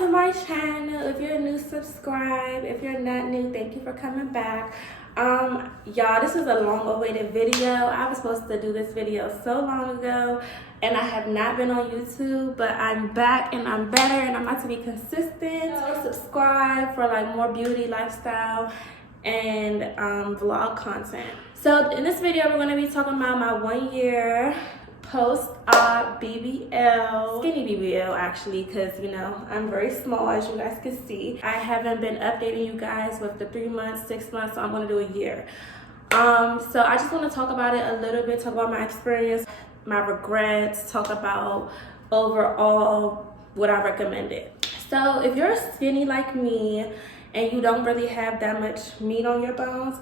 to my channel. If you're new, subscribe. If you're not new, thank you for coming back. Y'all, this is a long awaited video. I was supposed to do this video so long ago and I have not been on YouTube, but I'm back and I'm better and I'm about to be consistent. So subscribe for like more beauty, lifestyle, and vlog content. So in this video, we're going to be talking about my 1 year post-op BBL, skinny BBL actually, because you know I'm very small, as you guys can see. I haven't been updating you guys with the 3 months, 6 months, so I'm going to do a year. So I just want to talk about it a little bit, talk about my experience, my regrets, talk about overall what I recommended. So if you're skinny like me and you don't really have that much meat on your bones,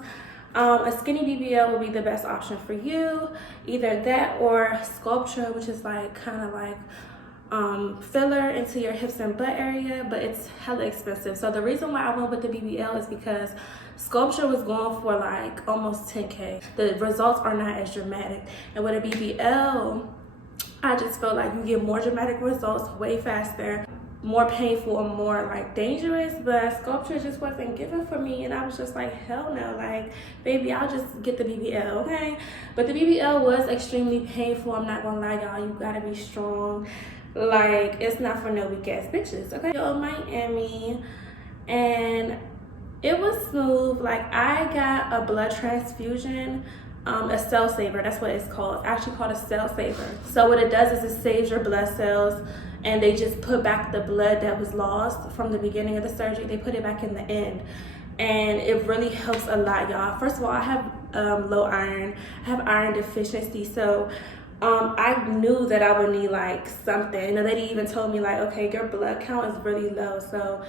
a skinny BBL will be the best option for you. Either that or sculpture, which is like kind of like filler into your hips and butt area, but it's hella expensive. So the reason why I went with the BBL is because sculpture was going for like almost 10K. The results are not as dramatic, and with a BBL I just feel like you get more dramatic results way faster, more painful and more like dangerous. But sculpture just wasn't given for me, and I was just like, hell no, like baby, I'll just get the BBL, okay? But the BBL was extremely painful, I'm not gonna lie, y'all. You gotta be strong. Like, it's not for no weak ass bitches, okay? Yo, Miami, and it was smooth. Like, I got a blood transfusion, a cell saver, that's what it's called. It's actually called a cell saver. So what it does is it saves your blood cells, and they just put back the blood that was lost from the beginning of the surgery. They put it back in the end, and it really helps a lot, y'all. First of all, I have low iron. I have iron deficiency, so I knew that I would need like something. And the lady even told me like, okay, your blood count is really low, so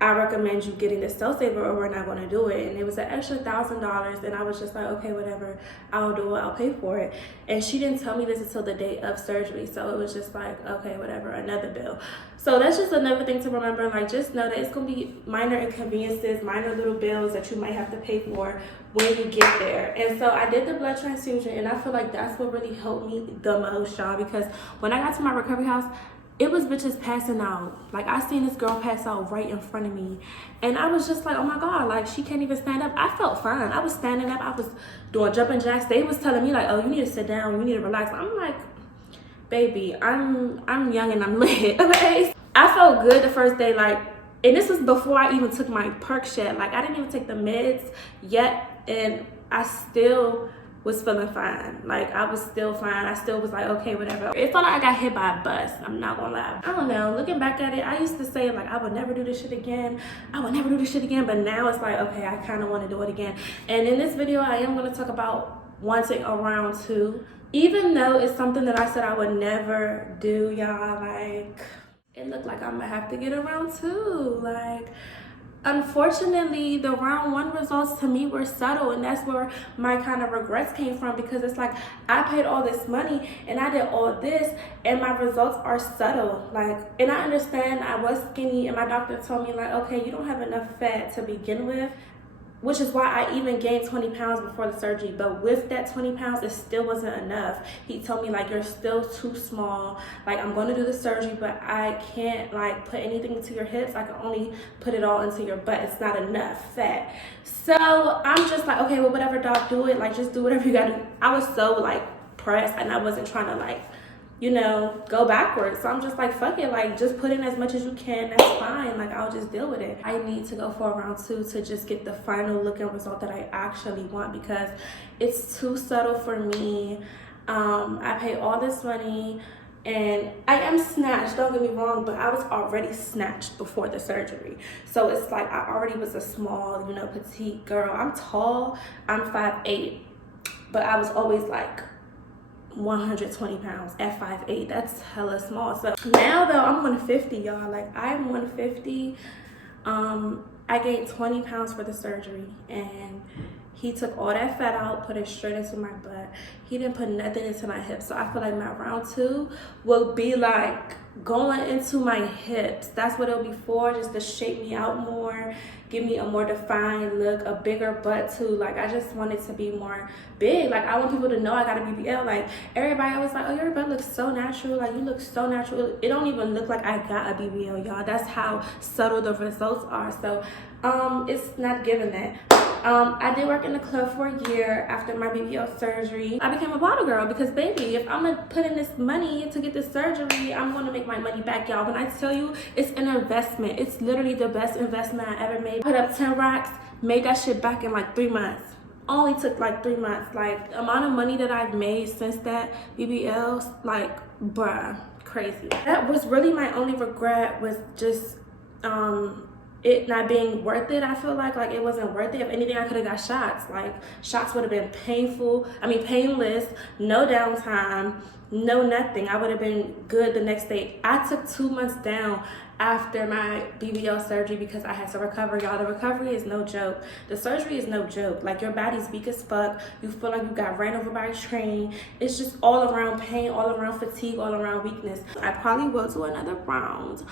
I recommend you getting the cell saver or we're not going to do it. And it was an extra $1,000, and I was just like, okay, whatever, I'll do it, I'll pay for it. And she didn't tell me this until the day of surgery, so it was just like, okay, whatever, another bill. So that's just another thing to remember. Like, just know that it's going to be minor inconveniences, minor little bills that you might have to pay for when you get there. And so I did the blood transfusion, and I feel like that's what really helped me the most, y'all, because when I got to my recovery house, it was bitches passing out. Like, I seen this girl pass out right in front of me, and I was just like, oh my God, like, she can't even stand up. I felt fine. I was standing up. I was doing jumping jacks. They was telling me like, oh, you need to sit down, you need to relax. I'm like, baby, I'm young and I'm lit, okay? I felt good the first day, like, and this was before I even took my perk yet. Like, I didn't even take the meds yet, and I still was feeling fine. Like, I was still fine. I still was like, okay, whatever. It felt like I got hit by a bus, I'm not gonna lie. I don't know, looking back at it, I used to say like, I would never do this shit again, I would never do this shit again, but now it's like, okay, I kind of want to do it again. And in this video, I am going to talk about wanting a round 2, even though it's something that I said I would never do, y'all. Like, it looked like I'm gonna have to get a round 2. Like, unfortunately, the round 1 results to me were subtle, and that's where my kind of regrets came from, because it's like, I paid all this money and I did all this and my results are subtle. Like, and I understand I was skinny, and my doctor told me like, okay, you don't have enough fat to begin with, which is why I even gained 20 pounds before the surgery. But with that 20 pounds, it still wasn't enough. He told me like, you're still too small. Like, I'm going to do the surgery, but I can't like put anything into your hips. I can only put it all into your butt. It's not enough fat. So I'm just like, okay, well, whatever, doc, do it. Like, just do whatever you got to do. I was so like pressed, and I wasn't trying to like, you know, go backwards. So I'm just like, fuck it, like, just put in as much as you can, that's fine. Like, I'll just deal with it. I need to go for a round 2 to just get the final look and result that I actually want, because it's too subtle for me. I pay all this money, and I am snatched, don't get me wrong, but I was already snatched before the surgery. So it's like, I already was a small, you know, petite girl. I'm tall, I'm 5'8", but I was always like 120 pounds at 5'8". That's hella small. So now though, I'm 150, y'all. Like, I'm 150. I gained 20 pounds for the surgery, and He took all that fat out, put it straight into my butt. He didn't put nothing into my hips. So I feel like my round 2 will be like going into my hips. That's what it'll be for, just to shape me out more, give me a more defined look, a bigger butt too. Like I just want it to be more big. Like I want people to know I got a BBL. Like everybody always like, oh, your butt looks so natural. Like you look so natural. It don't even look like I got a BBL, y'all. That's how subtle the results are. So it's not given that. I did work in the club for a year after my BBL surgery. I became a bottle girl because, baby, if I'm gonna put in this money to get this surgery, I'm gonna make my money back, y'all. When I tell you it's an investment, it's literally the best investment I ever made. Put up 10 racks, made that shit back in like 3 months. Only took like 3 months. Like the amount of money that I've made since that BBL, like, bruh, crazy. That was really my only regret, was just it not being worth it. I feel like it wasn't worth it. If anything, I could have got shots. Like shots would have been painless, no downtime, no nothing. I would have been good the next day. I took 2 months down after my BBL surgery because I had to recover, y'all. The recovery is no joke. The surgery is no joke. Like your body's weak as fuck. You feel like you got ran over by a train. It's just all around pain, all around fatigue, all around weakness. I probably will do another round.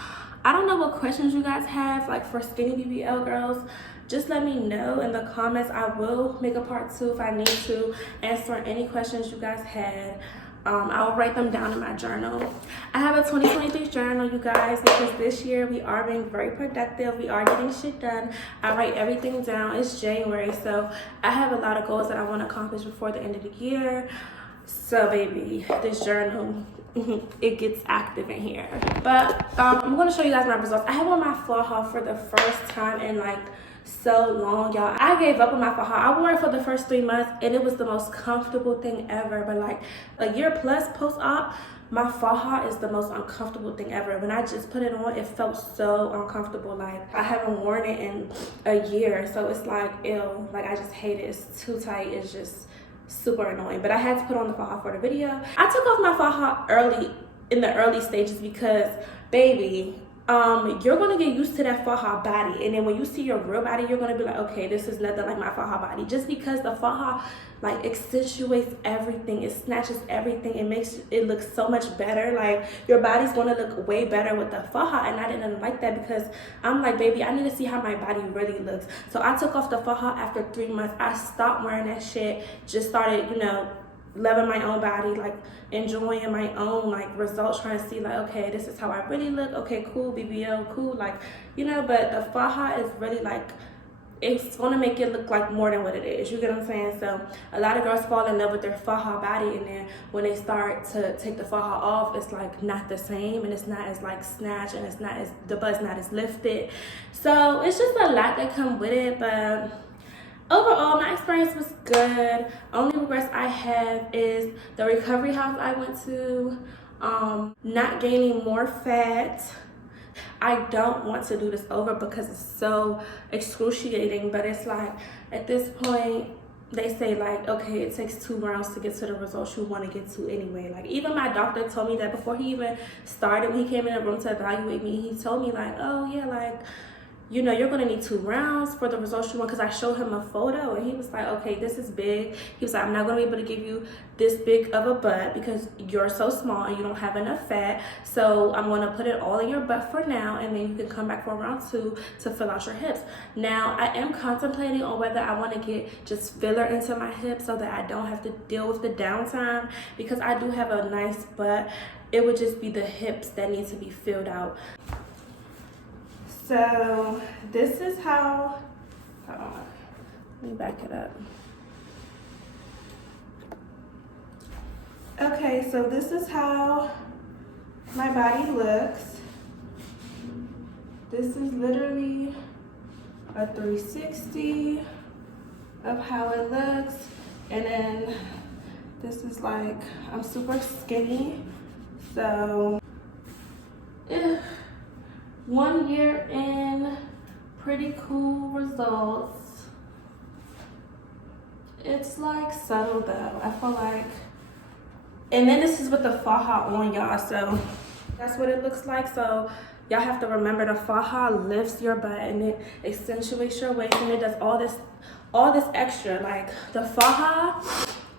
I don't know what questions you guys have, like for skinny BBL girls. Just let me know in the comments. I will make a part 2 if I need to, answer any questions you guys had. I'll write them down in my journal. I have a 2023 journal, you guys, because this year we are being very productive. We are getting shit done. I write everything down. It's January, so I have a lot of goals that I want to accomplish before the end of the year. So, baby, this journal, it gets active in here. But I'm going to show you guys my results. I have on my fall haul for the first time in like so long, y'all. I gave up on my fall haul. I wore it for the first 3 months and it was the most comfortable thing ever. But like a year plus post-op, my fall haul is the most uncomfortable thing ever. When I just put it on, it felt so uncomfortable. Like I haven't worn it in a year, so it's like ew. Like I just hate it. It's too tight. It's just super annoying. But I had to put on the fall haul for the video. I took off my fall haul in the early stages because, baby, you're gonna get used to that fall haul body, and then when you see your real body, you're gonna be like, okay, this is nothing like my fall haul body. Just because the fall haul like accentuates everything, it snatches everything, it makes it look so much better. Like your body's gonna look way better with the fall haul, and I didn't like that because I'm like, baby, I need to see how my body really looks. So I took off the fall haul after 3 months. I stopped wearing that shit, just started, you know, loving my own body, like enjoying my own like results, trying to see like, okay, this is how I really look. Okay, cool, BBL, cool, like, you know. But the fall haul is really like, it's gonna make it look like more than what it is. You get what I'm saying? So a lot of girls fall in love with their fall haul body, and then when they start to take the fall haul off, it's like not the same, and it's not as like snatched, and it's not as, the butt's not as lifted. So it's just a lot that come with it. But overall, my experience was good. Only regrets I have is the recovery house I went to, not gaining more fat. I don't want to do this over because it's so excruciating, but it's like at this point they say like, okay, it takes 2 rounds to get to the results you want to get to anyway. Like even my doctor told me that before he even started, when he came in the room to evaluate me, he told me like, oh yeah, like, you know, you're gonna need 2 rounds for the results you want, because I showed him a photo and he was like, okay, this is big. He was like, I'm not gonna be able to give you this big of a butt because you're so small and you don't have enough fat, so I'm gonna put it all in your butt for now, and then you can come back for round 2 to fill out your hips. Now I am contemplating on whether I want to get just filler into my hips so that I don't have to deal with the downtime, because I do have a nice butt. It would just be the hips that need to be filled out. So this is how, hold on, let me back it up. Okay, so this is how my body looks. This is literally a 360 of how it looks. And then this is like, I'm super skinny. So, 1 year in, pretty cool results. It's like subtle though, I feel like. And then this is with the fall haul on, y'all, so that's what it looks like. So y'all have to remember the faja lifts your butt and it accentuates your waist and it does all this extra. Like the faja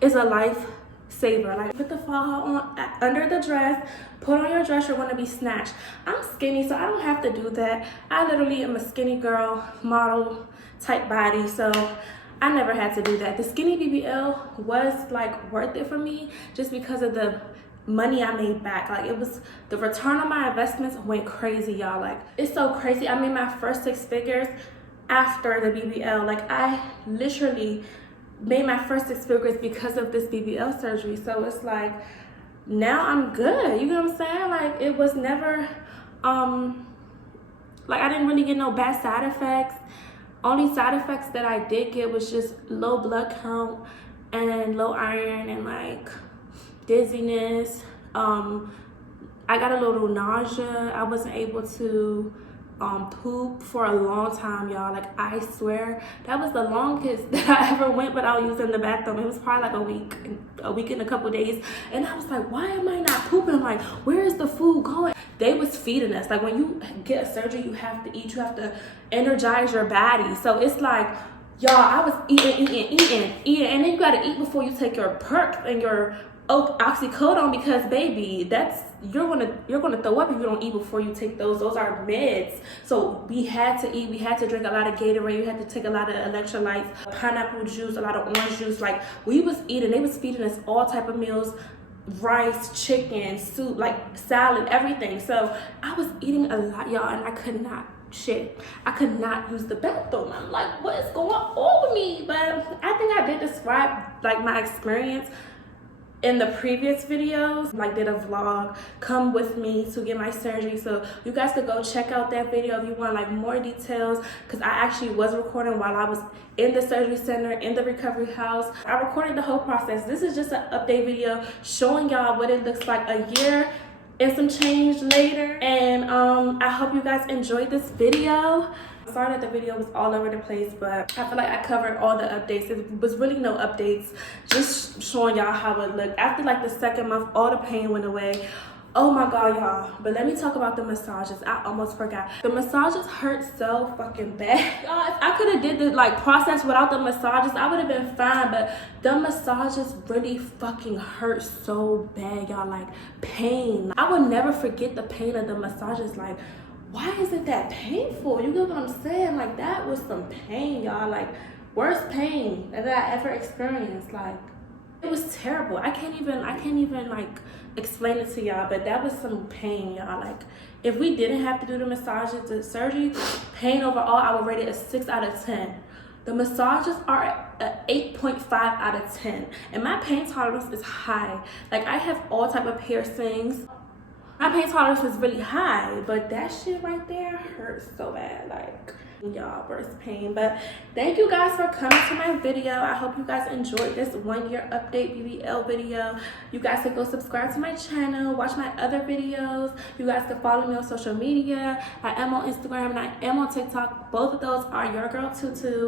is a lifesaver. Like put the faja on under the dress, put on your dress, you're gonna be snatched. I'm skinny, so I don't have to do that. I literally am a skinny girl, model type body, so I never had to do that. The skinny BBL was like worth it for me just because of the money I made back. Like it was, the return on my investments went crazy, y'all. Like it's so crazy. I made my first 6 figures after the BBL. Like I literally made my first 6 figures because of this BBL surgery. So it's like now I'm good, you know what I'm saying? Like it was never like I didn't really get no bad side effects. Only side effects that I did get was just low blood count and low iron and like dizziness. I got a little nausea. I wasn't able to poop for a long time, y'all. Like I swear that was the longest that I ever went without using the bathroom. It was probably like a week and a couple days, and I was like, why am I not pooping? I'm like, where is the food going? They was feeding us. Like when you get a surgery, you have to eat, you have to energize your body. So it's like, y'all, I was eating, and then you gotta eat before you take your perk and your oxycodone, because baby, that's you're gonna throw up if you don't eat before you take those. Those are meds. So we had to eat, we had to drink a lot of Gatorade, we had to take a lot of electrolytes, pineapple juice, a lot of orange juice. Like we was eating, they was feeding us all type of meals, rice, chicken, soup, like salad, everything. So I was eating a lot, y'all, and I could not I could not use the bathroom. I'm like, what is going on with me? But I think I did describe like my experience in the previous videos, like did a vlog, come with me to get my surgery. So you guys could go check out that video if you want like more details, because I actually was recording while I was in the surgery center, in the recovery house. I recorded the whole process. This is just an update video showing y'all what it looks like a year and some change later. And I hope you guys enjoyed this video. Sorry that the video was all over the place, but I feel like I covered all the updates. It was really no updates, just showing y'all how it looked. After like the 2nd month, all the pain went away. Oh my god, y'all. But let me talk about the massages. I almost forgot. The massages hurt so fucking bad. Y'all, if I could have did the like process without the massages, I would have been fine. But the massages really fucking hurt so bad, y'all. Like pain. I will never forget the pain of the massages. Like, why is it that painful? You get what I'm saying? Like that was some pain, y'all. Like worst pain that I ever experienced. Like it was terrible. I can't even like explain it to y'all, but that was some pain, y'all. Like if we didn't have to do the massages, the surgery, pain overall, I would rate it a 6 out of 10. The massages are an 8.5 out of 10, and my pain tolerance is high. Like I have all type of piercings. My pain tolerance is really high, but that shit right there hurts so bad. Like, y'all, worst pain. But thank you guys for coming to my video. I hope you guys enjoyed this 1-year update BBL video. You guys can go subscribe to my channel, watch my other videos. You guys can follow me on social media. I am on Instagram and I am on TikTok. Both of those are your girl Tutu.